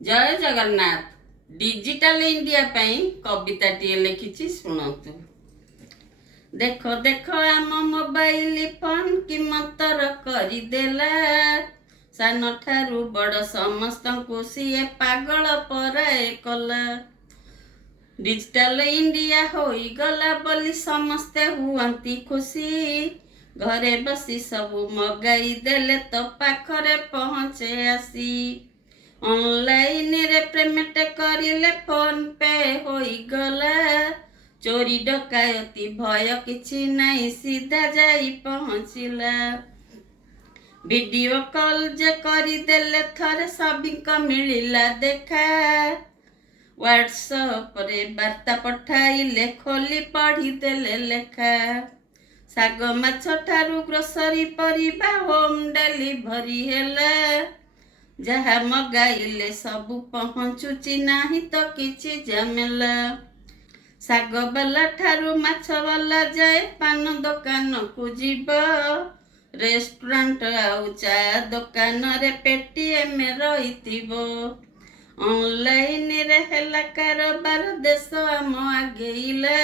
जय Jagannath. Digital India कविताटिए लिखिछि शुणतु। देख देख आम मोबाइल फोन कि मंतर करदेला, सान ठारू बड़ समस्त को सीए पागल पराए कला। डिजिटल इंडिया होई गला बोली समस्ते हुअंती खुशी, घरे बसी सबू मगाई देले तो पाखरे पहुँचे आसी। ऑनलाइन रे पेमेंट करिले फोन पे होई गला, चोरी डकायती भय किछि नहीं सीधा जाई पहुँचिला। वीडियो कॉल जे करदेले थरे सबिक मिलिला देखा, व्हाट्सएप रे वार्ता पठाइले खोली पढ़ी देले लेखा। साग माछ ठारू ग्रोसरी परिबा होम डिलीवरी हेला, जहा मगाइले सबू पहुँचुची नाही तो किछि झमेला। साग वाला ठारू माछ वाला जाए पान दुकान को जीव, रेस्टोरेंट आउ चा दुकान रे पेटीएम रहिथिबो। ऑनलाइन रे हेला कारोबार देश आम आगेइला,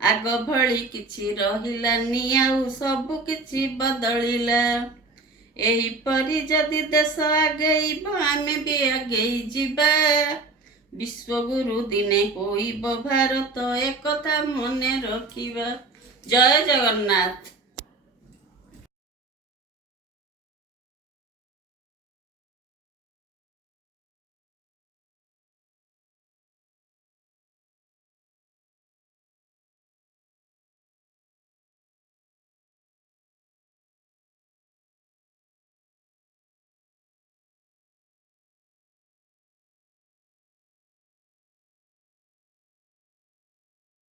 आग भली किछि रहिलानी आउ सबु किछि बदलिला। एहीपरि जदि देश आगेइब आमे भी आगेई जिबा, विश्वगुरु दिने होइब भारत एकथा मने रखिबा। जय जगन्नाथ।